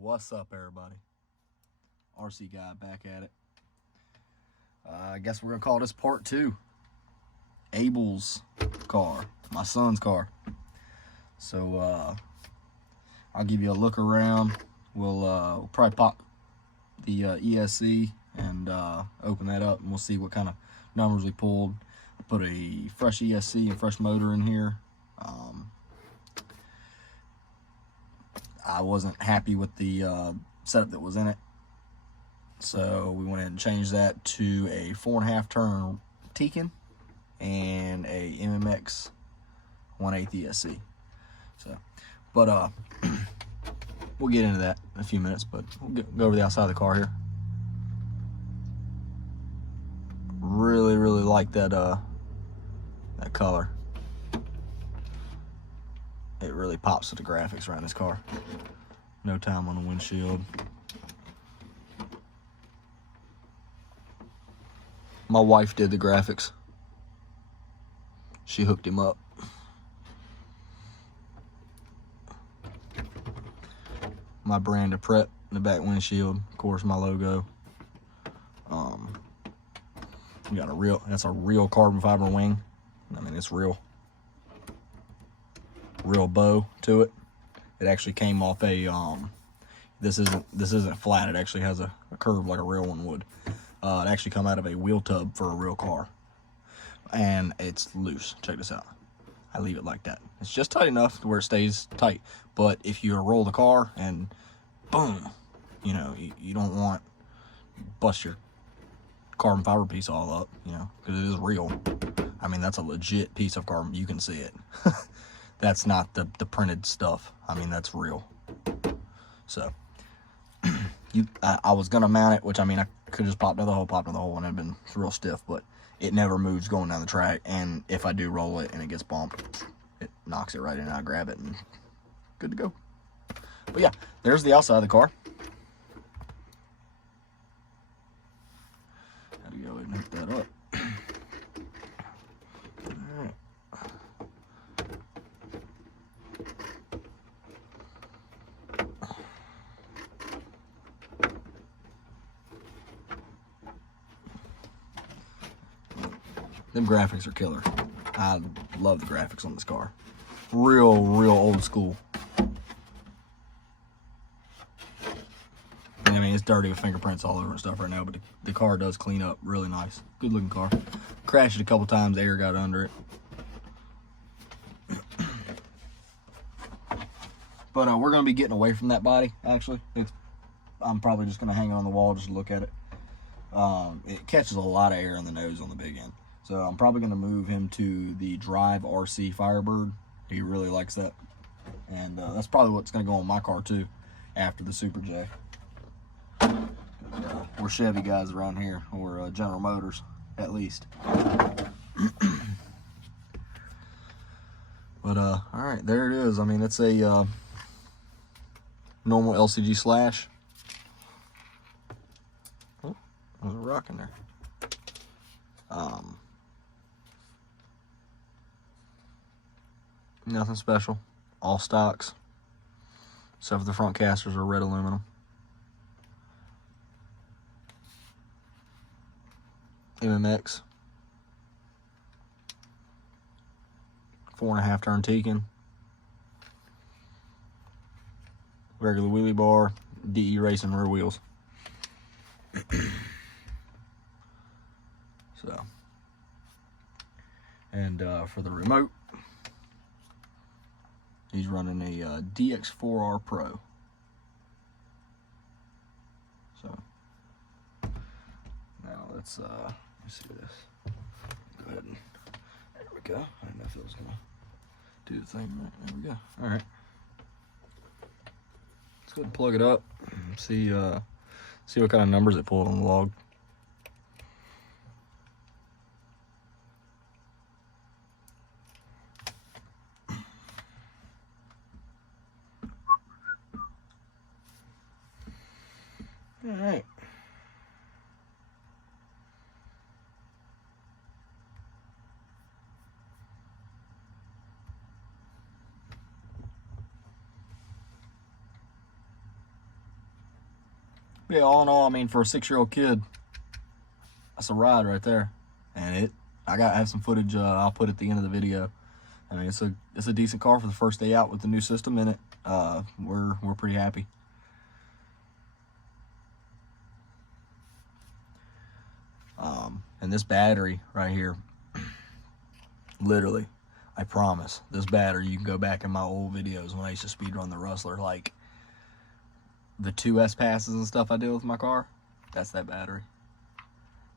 What's up, everybody? RC guy back at it. I guess we're gonna call this part 2. Abel's car, my son's car. So I'll give you a look around. We'll probably pop the ESC and open that up, and we'll see what kind of numbers we pulled. I put a fresh ESC and fresh motor in here. I wasn't happy with the setup that was in it, so we went ahead and changed that to a 4.5 turn Tekin and a MMX 1/8 ESC. So, but we'll get into that in a few minutes. But we'll go over the outside of the car here. Really like that that color. It really pops with the graphics around this car. No time on the windshield. My wife did the graphics. She hooked him up. My brand of Prep in the back windshield. Of course, my logo. We got that's a real carbon fiber wing. I mean, it's real bow to it. It actually came off a this isn't flat. It actually has a curve like a real one would. It actually come out of a wheel tub for a real car, and it's loose. Check this out. I leave it like that. It's just tight enough to where it stays tight. But if you roll the car and boom, you don't want to bust your carbon fiber piece all up, because it is real. I mean, that's a legit piece of carbon. You can see it. That's not the printed stuff. I mean, that's real. So, I was gonna mount it, which I mean, I could just pop another hole, and it'd been real stiff. But it never moves going down the track. And if I do roll it and it gets bumped, it knocks it right in. I grab it and good to go. But yeah, there's the outside of the car. Gotta go ahead and hook that up. Them graphics are killer. I love the graphics on this car. Real old school. And I mean, it's dirty with fingerprints all over and stuff right now, but the car does clean up really nice. Good looking car. Crashed it a couple times, the air got under it. But we're going to be getting away from that body, actually. I'm probably just going to hang it on the wall just to look at it. It catches a lot of air in the nose on the big end. So I'm probably going to move him to the Drive RC Firebird. He really likes that. And that's probably what's going to go on my car too, after the Super J. We're Chevy guys around here, or General Motors, at least. But, alright, there it is. I mean, it's a normal LCG slash. Oh, there's a rock in there. Nothing special. All stocks. Except for the front casters are red aluminum. MMX. 4.5 turn Tekin. Regular wheelie bar. DE Racing rear wheels. So. And for the remote, he's running a DX4R Pro. So now let's see this. Go ahead and there we go. I didn't know if it was gonna do the thing right. There we go. All right. Let's go ahead and plug it up. And see what kind of numbers it pulled on the log. All right. Yeah, all in all, I mean, for a 6-year-old kid, that's a ride right there. And I have some footage I'll put at the end of the video. I mean, it's a decent car for the first day out with the new system in it. We're pretty happy. And this battery right here, literally, I promise, this battery, you can go back in my old videos when I used to speedrun the Rustler, like the 2S passes and stuff I did with my car, that's that battery.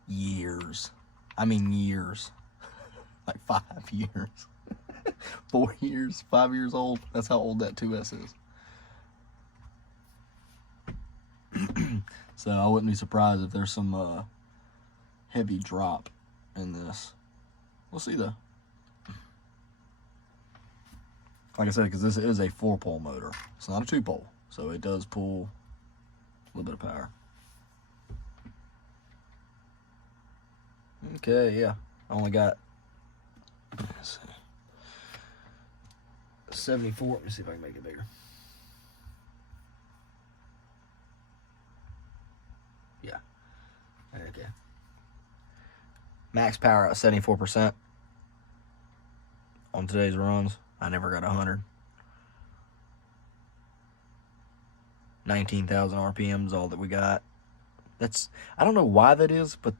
Years. I mean years. Like 5 years. 4 years, 5 years old. That's how old that 2S is. So I wouldn't be surprised if there's some heavy drop in this. We'll see though. Like I said, because this is a 4-pole motor. It's not a 2-pole, so it does pull a little bit of power. Okay, yeah. I only got 74. Let me see if I can make it bigger. Yeah. Okay. Max power at 74% on today's runs. I never got 100. 19,000 RPM is all that we got. I don't know why that is, but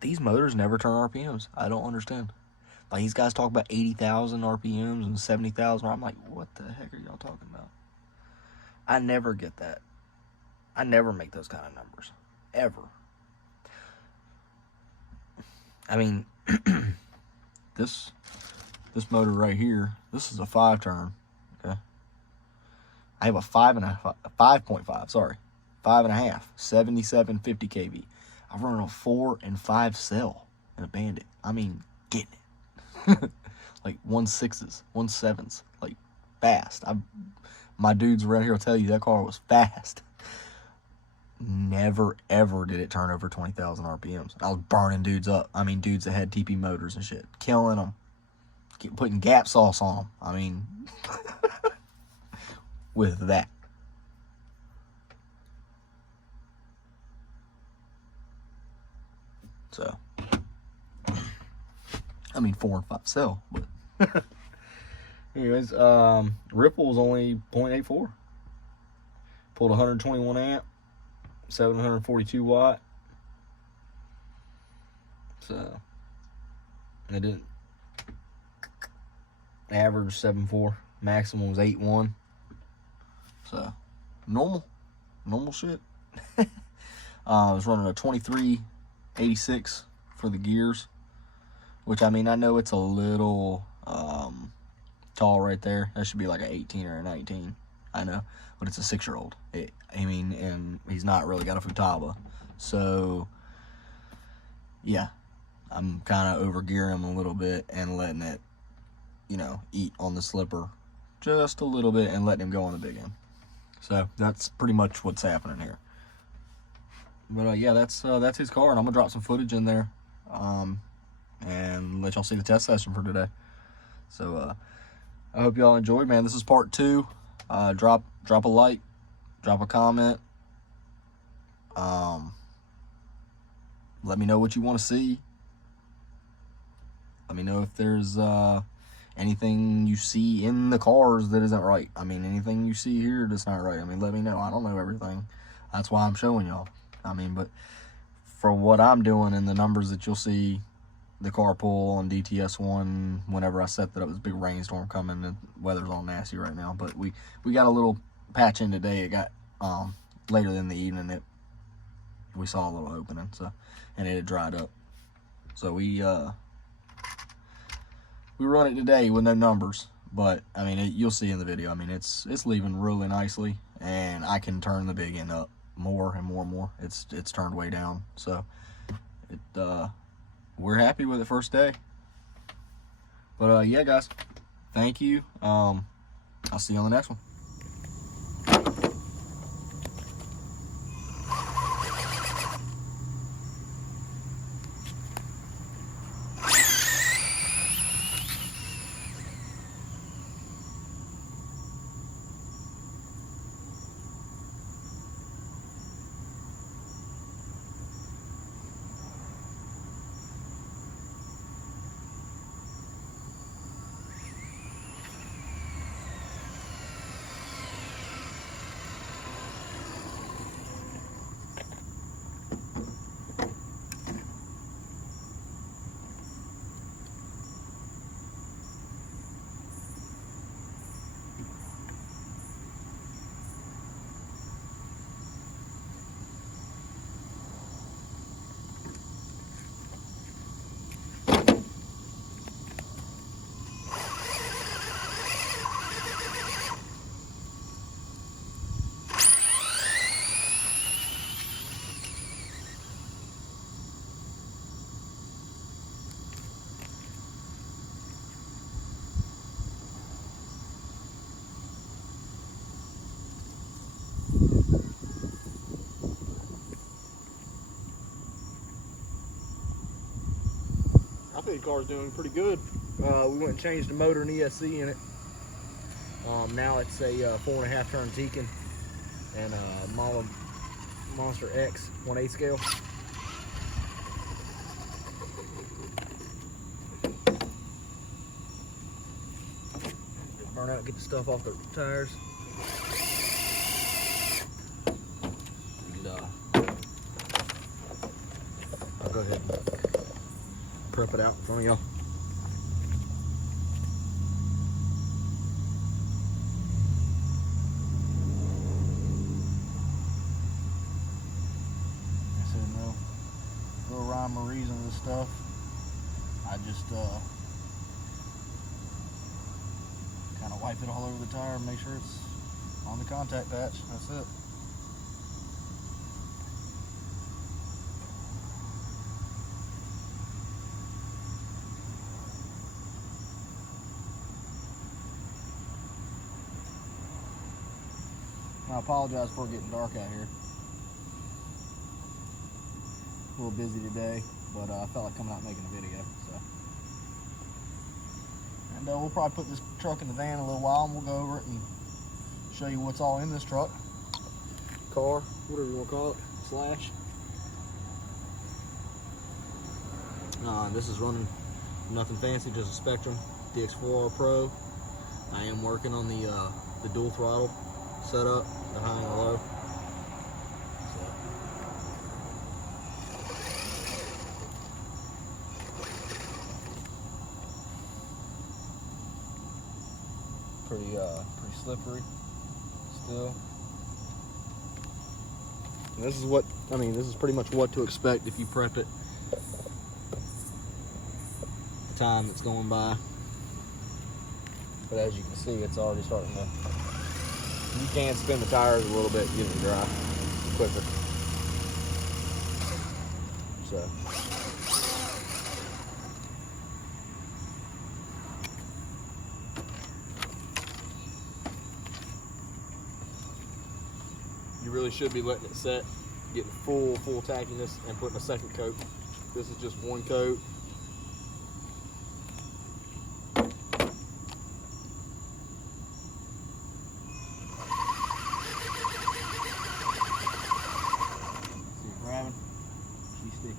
these motors never turn RPMs. I don't understand. Like, these guys talk about 80,000 RPMs and 70,000. I'm like, what the heck are y'all talking about? I never get that. I never make those kind of numbers. Ever. I mean, this motor right here, this is a 5-turn, okay? I have a 5.5, sorry. 5.5, 7750 kV. I run a 4 and 5 cell in a Bandit. I mean, getting it. Like 1.6s, 1.7s, like fast. My dudes around here will tell you that car was fast. Never, ever did it turn over 20,000 RPMs. I was burning dudes up. I mean, dudes that had TP motors and shit. Killing them. Putting gap sauce on them. I mean, with that. So, I mean, 4 and 5 cell, but anyways, Ripple was only 0.84. Pulled 121 amp, 742 watt. So, and it didn't. Average 7.4, maximum was 8.1. So, normal shit. I was running a 2386 for the gears, which, I mean, I know it's a little tall right there. That should be like an 18 or a 19. I know, but it's a 6-year-old. I mean, and he's not really got a Futaba. So, yeah, I'm kind of over gearing him a little bit and letting it, you know, eat on the slipper just a little bit and letting him go on the big end. So that's pretty much what's happening here. But yeah, that's his car, and I'm gonna drop some footage in there, and let y'all see the test session for today. So I hope y'all enjoyed, man. This is part 2. Drop a like, drop a comment. Let me know what you want to see. Let me know if there's anything you see in the cars that isn't right. I mean, anything you see here that's not right. I mean, let me know. I don't know everything. That's why I'm showing y'all. I mean, but for what I'm doing and the numbers that you'll see, the car pull on DTS1, whenever I set that up, there's a big rainstorm coming. The weather's all nasty right now. But we got a little patch in today. It got later in the evening. We saw a little opening, so, and it had dried up. So we run it today with no numbers, but I mean, you'll see in the video. I mean, it's leaving really nicely, and I can turn the big end up more and more and more. It's turned way down, so we're happy with it first day. But yeah, guys, thank you. I'll see you on the next one. actually the car's doing pretty good. We went and changed the motor and ESC in it. Now it's a 4.5 turn Tekin and a Monster X 1/8 scale. Burn out, get the stuff off the tires. And I'll go ahead and prep it out in front of y'all. I said no rhyme or reason to this stuff. I just kind of wipe it all over the tire and make sure it's on the contact patch. That's it. I apologize for getting dark out here. A little busy today, but I felt like coming out and making a video. So. And we'll probably put this truck in the van a little while, and we'll go over it and show you what's all in this truck. Car, whatever you want to call it, slash. This is running nothing fancy, just a Spectrum DX4R Pro. I am working on the dual throttle setup, the high and the low. Pretty slippery still. And this is what, I mean, this is pretty much what to expect if you prep it the time that's going by. But as you can see, it's already starting to, you can spin the tires a little bit and get it dry quicker. So. You really should be letting it set, getting full tackiness, and putting a second coat. This is just one coat. See it grabbing? She's sticky.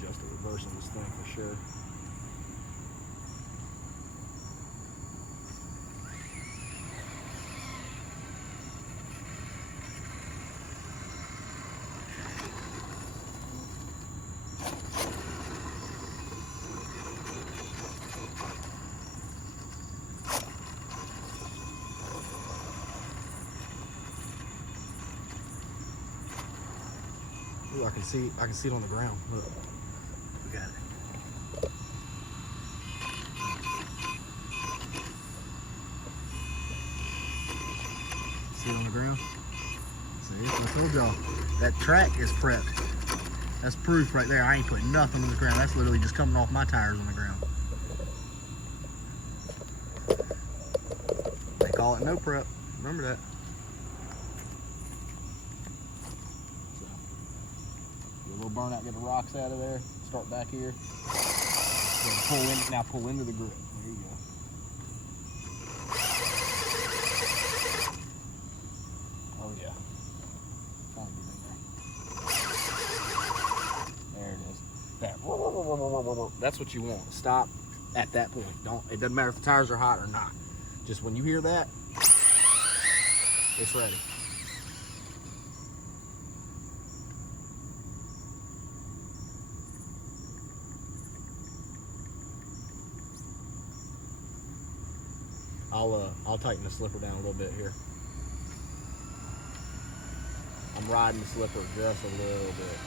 Just the reverse on this thing for sure. Ooh, I can see it on the ground. Look. We got it. See it on the ground? See, I told y'all, that track is prepped. That's proof right there. I ain't putting nothing on the ground. That's literally just coming off my tires on the ground. They call it no prep. Remember that. Little burnout, get the rocks out of there. Start back here. Pull in, now pull into the grip. There you go. Oh yeah. Trying to get in there. There it is. That. That's what you want. Stop at that point. It doesn't matter if the tires are hot or not. Just when you hear that, it's ready. I'll tighten the slipper down a little bit here. I'm riding the slipper just a little bit.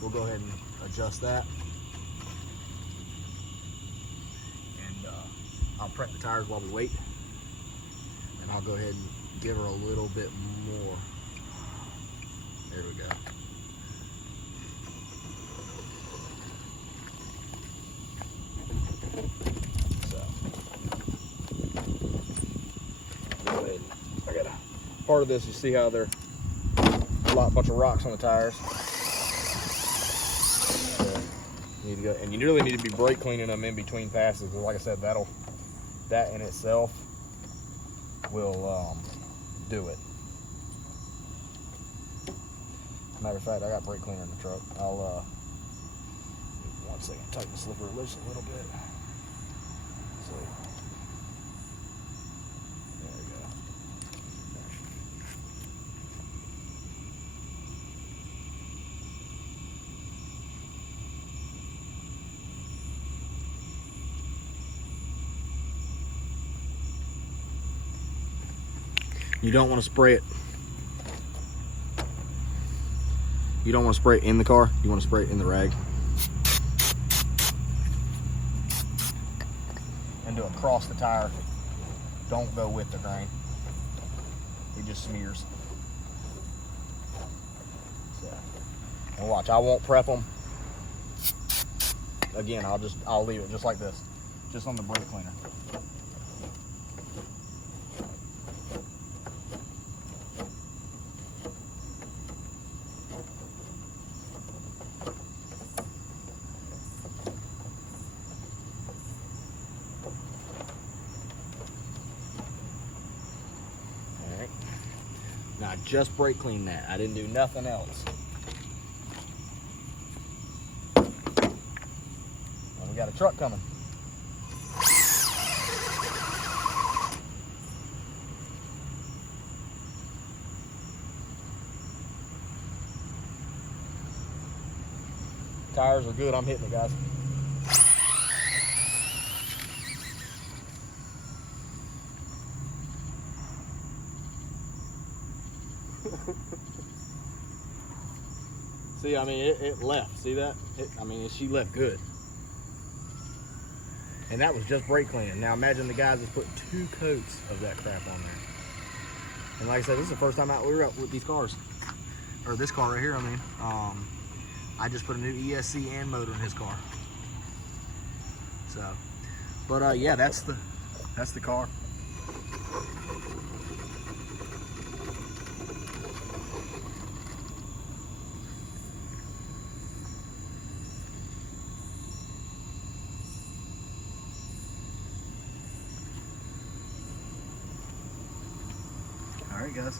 We'll go ahead and adjust that. And I'll prep the tires while we wait. And I'll go ahead and give her a little bit more. There we go. part of this, you see how they're a bunch of rocks on the tires. So you need to go, and you really need to be brake cleaning them in between passes. Because like I said, that in itself will do it. Matter of fact, I got brake cleaner in the truck. I'll 1 second, tighten the slipper loose a little bit. So there we go. You don't want to spray it. You don't want to spray it in the car. You want to spray it in the rag. And do it across the tire. Don't go with the grain. It just smears. So, and watch, I won't prep them. Again, I'll leave it just like this. Just on the brake cleaner. Now I just brake cleaned that. I didn't do nothing else. Well, we got a truck coming. Tires are good. I'm hitting it, guys. See, I mean, it left. See that? She left good. And that was just brake cleaning. Now imagine the guys that put 2 coats of that crap on there. And like I said, this is the first time we were out with these cars. Or this car right here, I mean. I just put a new ESC and motor in his car. So, but yeah, that's the car. All right, guys.